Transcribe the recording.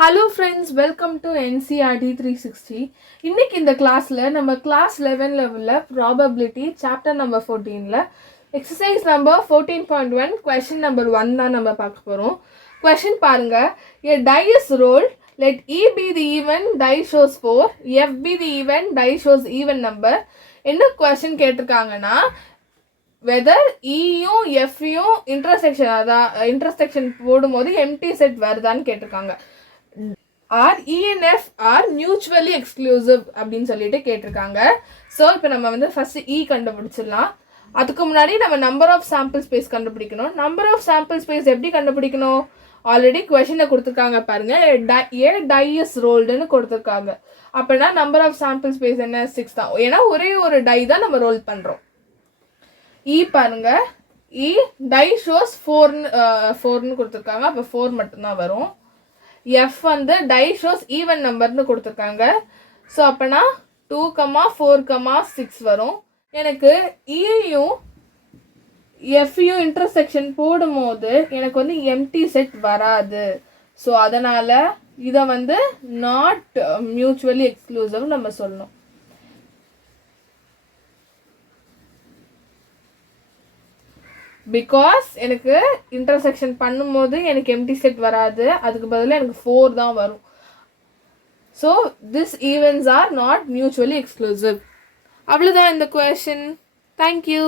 Hello friends, welcome to NCERT 360. இன்னைக்கு இந்த கிளாஸில் நம்ம கிளாஸ் 11 உள்ள ப்ராபபிலிட்டி சாப்டர் நம்பர் 14ல் எக்ஸசைஸ் நம்பர் 14.1 கொஷின் நம்பர் 1 தான் நம்ம பார்க்க போகிறோம். கொஷின் பாருங்கள். A die is rolled. Let E be the even, die shows 4. F be the even, die shows even number. என்ன கொஷின் கேட்டிருக்காங்கன்னா, வெதர் இயும் எஃப்யும் இன்டர்செக்ஷன் போடும்போது empty set வருதான்னு கேட்டிருக்காங்க. R ENF are mutually exclusive அப்படின்னு சொல்லிட்டு கேட்டிருக்காங்க. ஸோ இப்போ நம்ம வந்து ஃபர்ஸ்ட் இ கண்டுபிடிச்சிடலாம். அதுக்கு முன்னாடி நம்ம நம்பர் ஆஃப் சாம்பிள் ஸ்பேஸ் கண்டுபிடிக்கணும். நம்பர் ஆஃப் சாம்பிள் ஸ்பேஸ் எப்படி கண்டுபிடிக்கணும்? ஆல்ரெடி கொஷினை கொடுத்துருக்காங்க பாருங்க. ஏ டை இஸ் ரோல்டுன்னு கொடுத்துருக்காங்க. அப்படின்னா நம்பர் ஆஃப் சாம்பிள் ஸ்பேஸ் என்ன? 6 தான். ஏன்னா ஒரே ஒரு டை தான் நம்ம ரோல் பண்ணுறோம். இ பாருங்க, இ டை ஷோஸ் 4ன்னு கொடுத்துருக்காங்க. அப்போ 4 மட்டும்தான் வரும். எஃப் வந்து டை ஷோஸ் ஈவன் நம்பர்னு கொடுத்துருக்காங்க. ஸோ அப்போனா 2, 4, 6 வரும். எனக்கு இயும் எஃப்யும் இன்டர்செக்ஷன் போடும்போது எனக்கு வந்து எம்டி செட் வராது. ஸோ அதனால் இதை வந்து நாட் மியூச்சுவலி எக்ஸ்க்ளூசிவ் நம்ம சொல்லணும். பிகாஸ் எனக்கு இன்டர்செக்ஷன் பண்ணும்போது எனக்கு எம்டி செட் வராது, அதுக்கு பதிலாக எனக்கு 4 தான் வரும். So this events are not mutually exclusive. அவ்வளோதான் இந்த கொஷின். தேங்க்யூ.